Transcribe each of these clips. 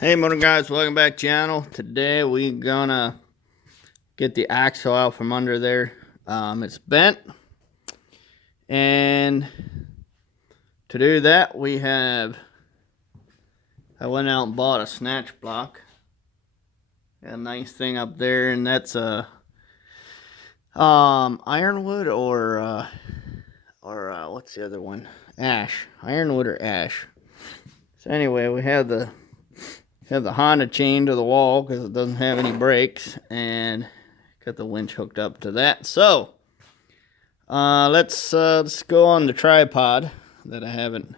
Hey motor guys, welcome back channel. Today we gonna get the axle out from under there. It's bent, and to do that I went out and bought a snatch block. Got a nice thing up there, and that's a ironwood or what's the other one? Ash. Ironwood or ash. So anyway, we have the Honda chained to the wall because it doesn't have any brakes, and got the winch hooked up to that. So let's go on the tripod that I haven't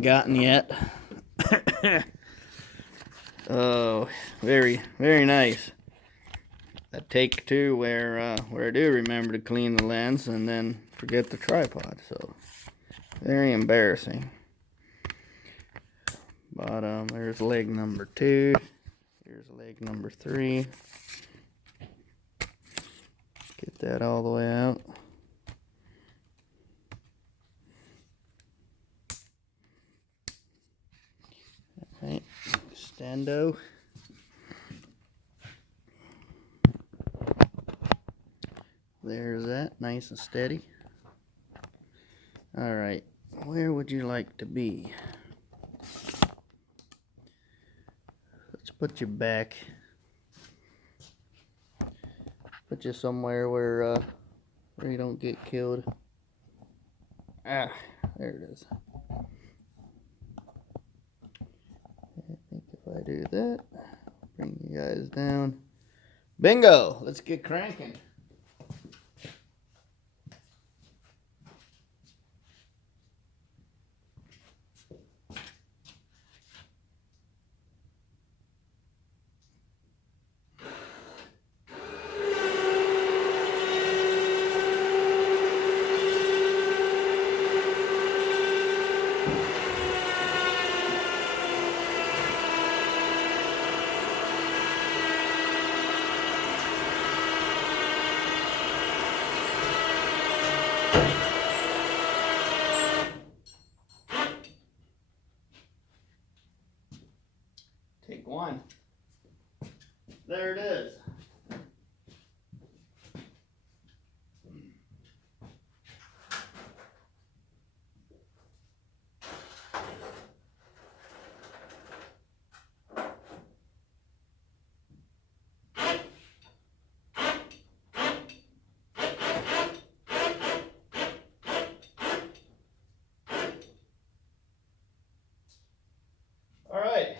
gotten yet. Oh, very nice. A take two where I do remember to clean the lens and then forget the tripod. So very embarrassing. But there's leg number 2. Here's leg number 3. Get that all the way out. Alright, stando. There's that, nice and steady. Alright, where would you like to be? Let's put you back. Put you somewhere where you don't get killed. Ah, there it is. I think if I do that, bring you guys down. Bingo! Let's get cranking. Take one. There it is. All right.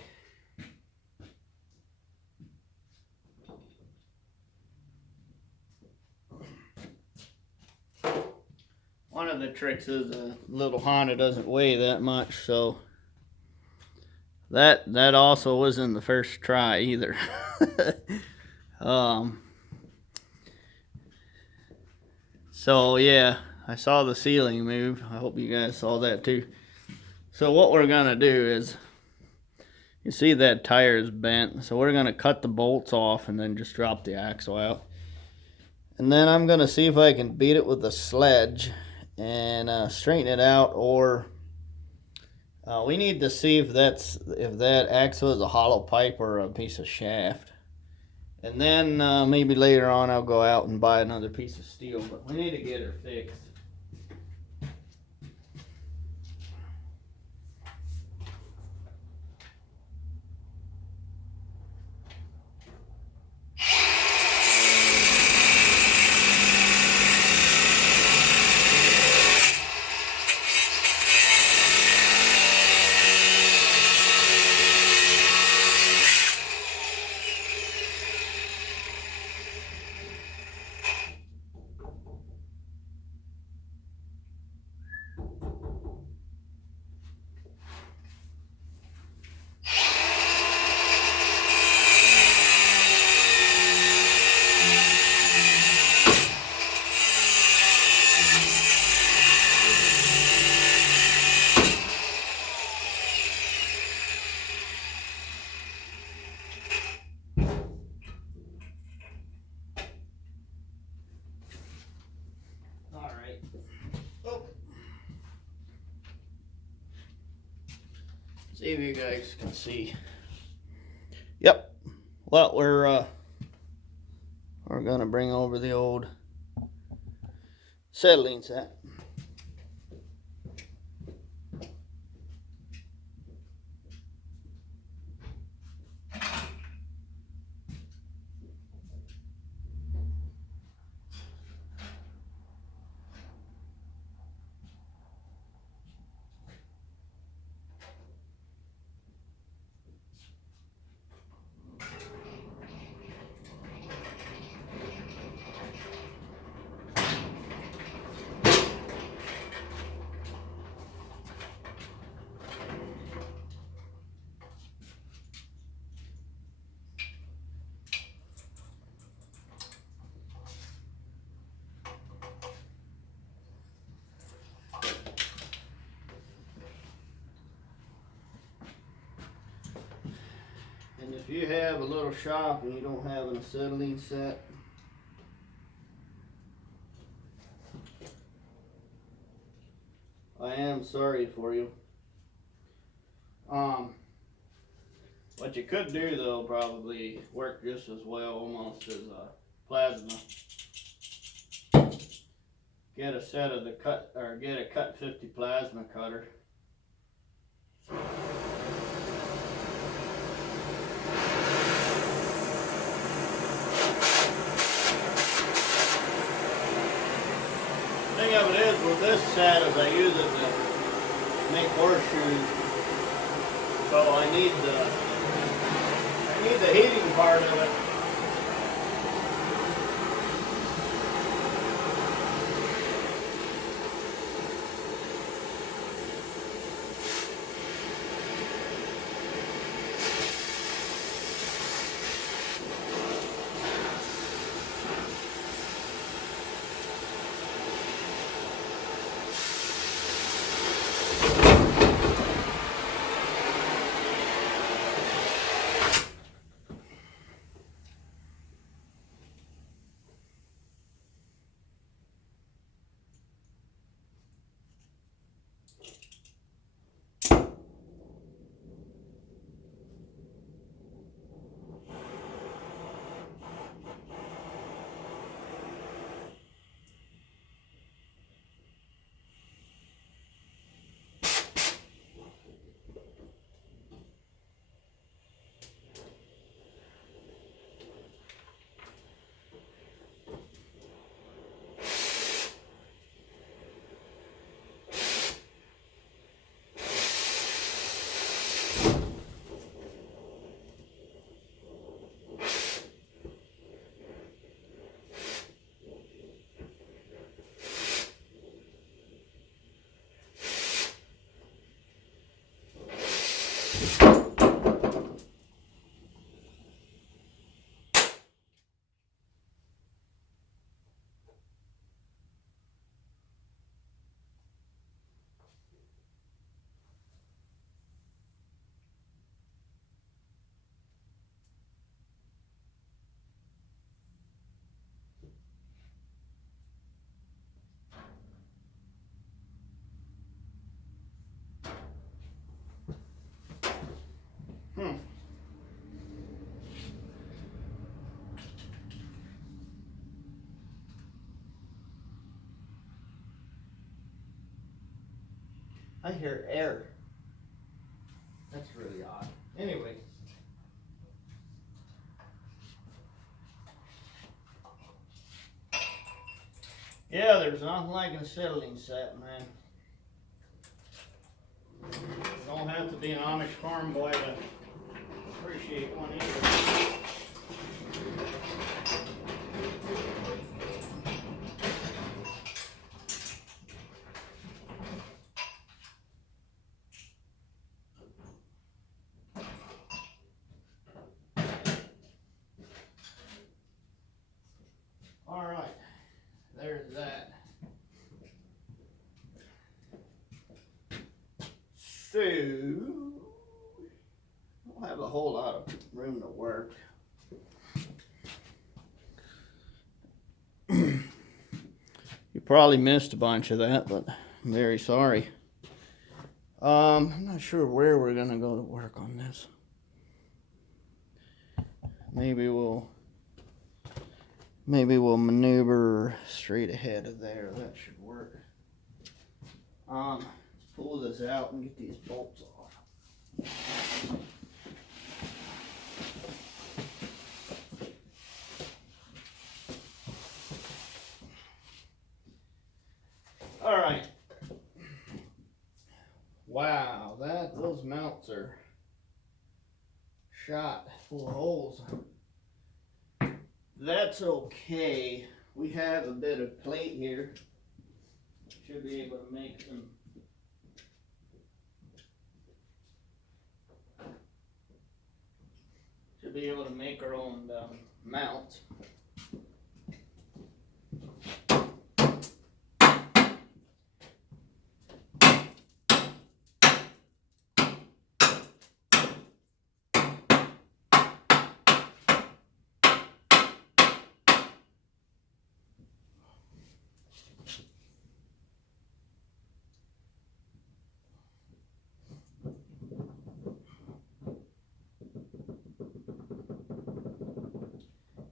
One of the tricks is a little Honda doesn't weigh that much, so that also wasn't the first try either. So yeah, I saw the ceiling move. I hope you guys saw that too. So what we're gonna do is, you see that tire is bent, so we're gonna cut the bolts off and then just drop the axle out. And then I'm gonna see if I can beat it with a sledge and straighten it out, or we need to see if that axle is a hollow pipe or a piece of shaft. And then maybe later on I'll go out and buy another piece of steel, but we need to get her fixed. See if you guys can see. Yep. Well, we're gonna bring over the old settling set. And if you have a little shop and you don't have an acetylene set, I am sorry for you. What you could do though probably work just as well almost as plasma. Get a set of the cut, or get a cut 50 plasma cutter. Thing of it is with this set is I use it to make horseshoes, so I need the heating part of it. I hear air. That's really odd. Anyway. Yeah, there's nothing like an acetylene set, man. You don't have to be an Amish farm boy to appreciate one either. All right, there's that. So, I don't have a whole lot of room to work. You probably missed a bunch of that, but I'm very sorry. I'm not sure where we're gonna go to work on this. Maybe we'll maneuver straight ahead of there. That should work. Let's pull this out and get these bolts off. All right. Wow, those mounts are shot full of holes. That's okay. We have a bit of plate here. Should be able to make some. Should be able to make our own mounts.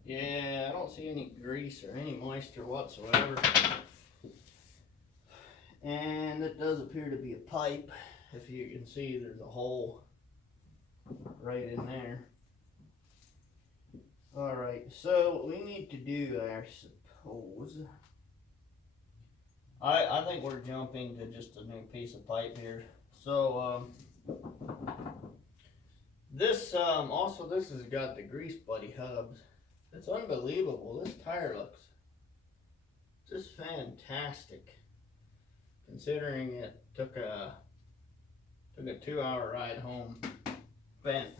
Yeah, I don't see any grease or any moisture whatsoever. And it does appear to be a pipe. If you can see, there's a hole right in there. Alright, so what we need to do, I suppose, I think we're jumping to just a new piece of pipe here. So, this has got the grease buddy hubs. It's unbelievable. This tire looks just fantastic, considering it took a 2-hour ride home bent.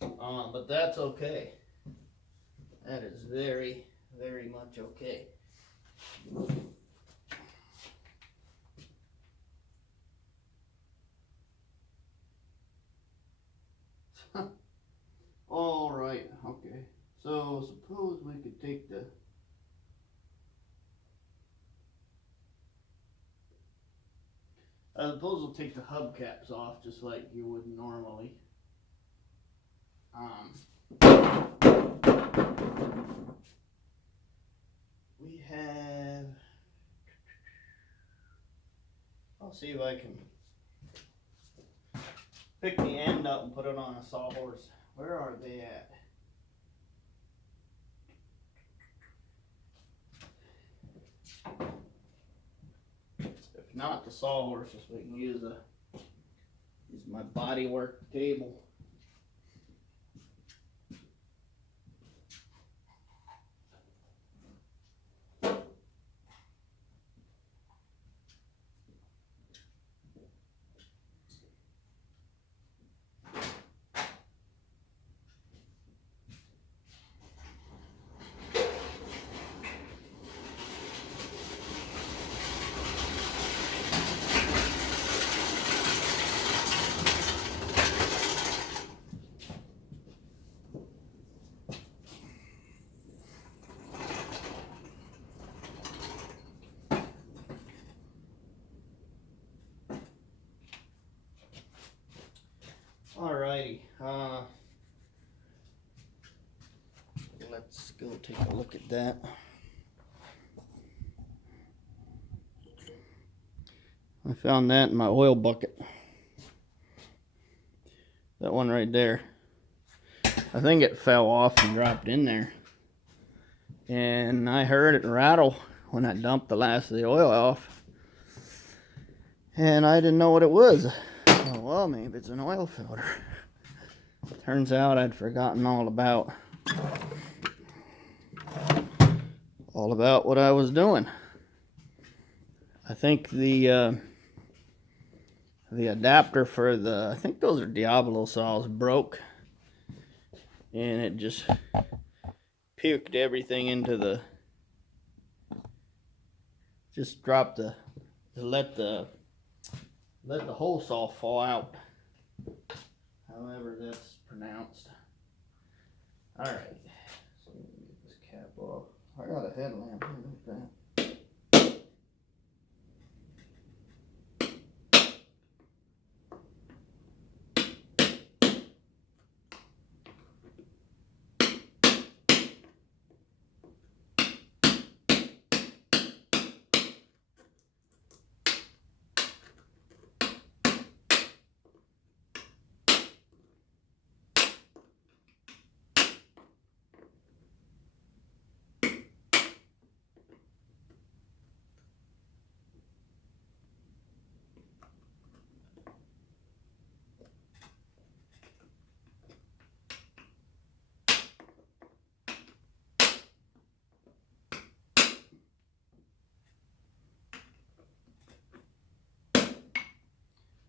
But that's okay. That is very, very much okay. All right, okay. So suppose we could take the suppose we'll take the hubcaps off just like you would normally. We have. I'll see if I can pick the end up and put it on a sawhorse. Where are they at? If not the sawhorses, we can use my body work table. Alrighty, let's go take a look at that. I found that in my oil bucket. That one right there. I think it fell off and dropped in there. And I heard it rattle when I dumped the last of the oil off. And I didn't know what it was. Oh, well, maybe it's an oil filter. Turns out I'd forgotten all about what I was doing. I think the adapter for I think those are Diablo saws, broke, and it just puked everything into just dropped let the hole saw fall out, however that's pronounced. Alright, so let me get this cap off. I got a headlamp, look at that.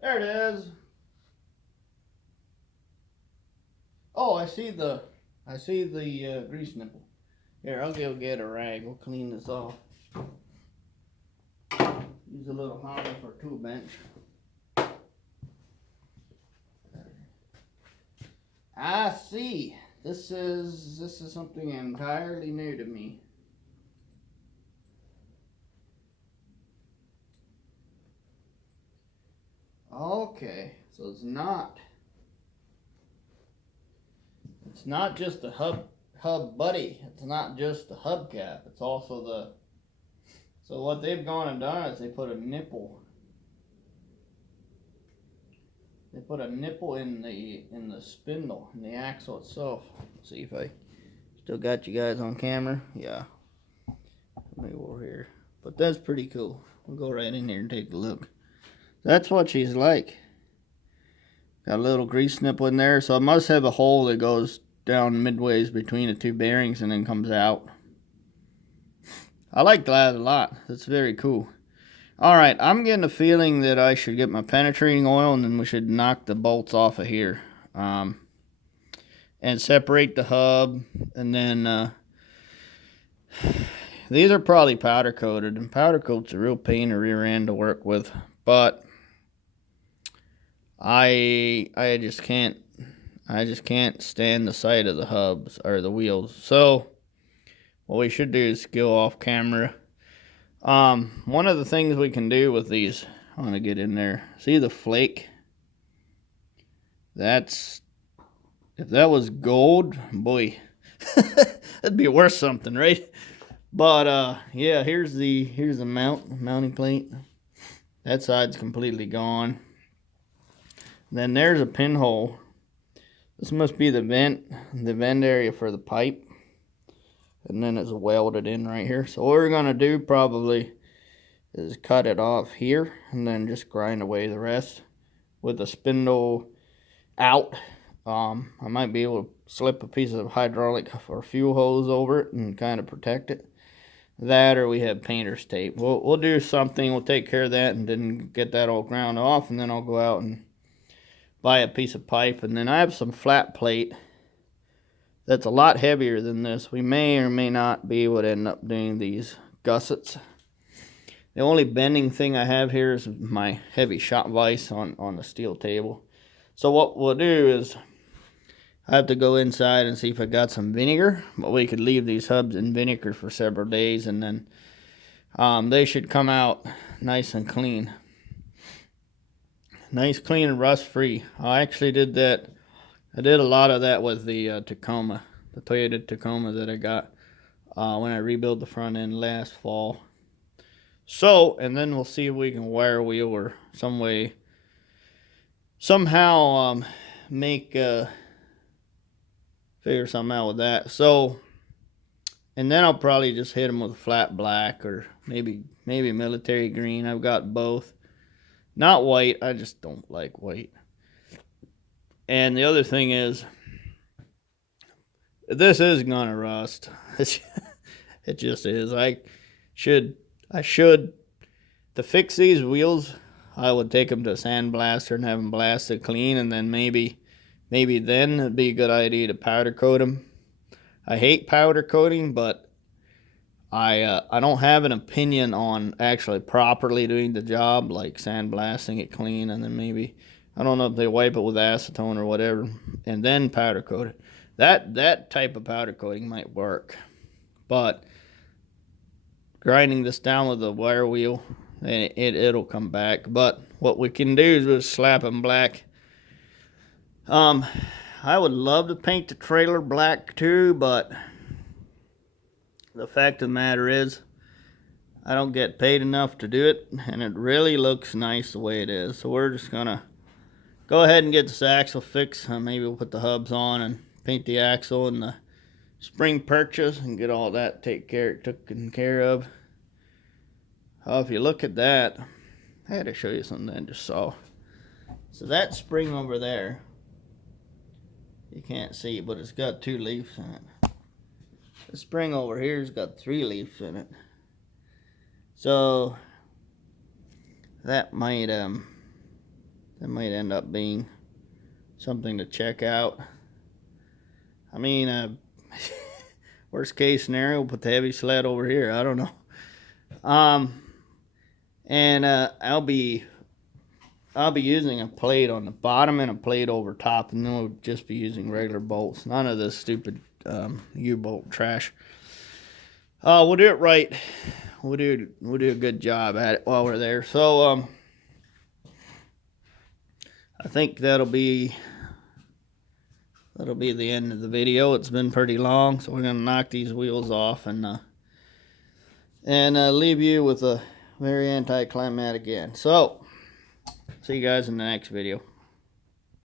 There it is. Oh, I see the grease nipple. Here, I'll go get a rag. We'll clean this off. Use a little hammer for tool bench. I see. This is something entirely new to me. Okay, so it's not just the hub buddy. It's not just the hubcap. It's also the. So what they've gone and done is they put a nipple. They put a nipple in the spindle, in the axle itself. Let's see if I still got you guys on camera. Yeah. Maybe over here. But that's pretty cool. We'll go right in here and take a look. That's what she's like. Got a little grease nipple in there, so it must have a hole that goes down midways between the two bearings and then comes out. I like that a lot. That's very cool. Alright, I'm getting a feeling that I should get my penetrating oil and then we should knock the bolts off of here. And separate the hub. And then these are probably powder coated. And powder coat's a real pain in the rear end to work with. But I just can't stand the sight of the hubs or the wheels. So what we should do is go off camera. One of the things we can do with these, I want to get in there. See the flake? If that was gold, boy, that'd be worth something, right? But yeah, here's the mounting plate. That side's completely gone. Then there's a pinhole. This must be the vent area for the pipe. And then it's welded in right here. So what we're gonna do probably is cut it off here and then just grind away the rest with the spindle out. I might be able to slip a piece of hydraulic or fuel hose over it and kind of protect it. That, or we have painter's tape. We'll do something. We'll take care of that and then get that all ground off, and then I'll go out and buy a piece of pipe. And then I have some flat plate that's a lot heavier than this. We may or may not be able to end up doing these gussets. The only bending thing I have here is my heavy shot vise on the steel table. So what we'll do is I have to go inside and see if I got some vinegar. But we could leave these hubs in vinegar for several days, and then they should come out nice and clean. Nice, clean, and rust-free. I actually did that. I did a lot of that with the Tacoma, the Toyota Tacoma that I got when I rebuilt the front end last fall. So, and then we'll see if we can wire wheel or somehow figure something out with that. So, and then I'll probably just hit them with a flat black or maybe military green. I've got both. Not white. I just don't like white. And the other thing is, this is gonna rust. It just is. I should to fix these wheels. I would take them to a sandblaster and have them blasted clean, and then maybe then it'd be a good idea to powder coat them. I hate powder coating, but I don't have an opinion on actually properly doing the job, like sandblasting it clean, and then maybe, I don't know if they wipe it with acetone or whatever, and then powder coat it. That type of powder coating might work, but grinding this down with a wire wheel, it'll come back. But what we can do is just slap them black. I would love to paint the trailer black too, but the fact of the matter is, I don't get paid enough to do it, and it really looks nice the way it is. So we're just gonna go ahead and get this axle fixed. Maybe we'll put the hubs on and paint the axle and the spring purchase and get all that taken care of. If you look at that, I had to show you something I just saw. So that spring over there, you can't see, but it's got 2 leaves in it. The spring over here's got 3 leaves in it. So that might that might end up being something to check out. I mean, worst case scenario, put the heavy sled over here. I don't know. And I'll be using a plate on the bottom and a plate over top, and then we'll just be using regular bolts. None of this stupid U-bolt trash. We'll do it right. We'll do a good job at it while we're there. So I think that'll be the end of the video. It's been pretty long, so we're gonna knock these wheels off and leave you with a very anticlimactic end. So see you guys in the next video.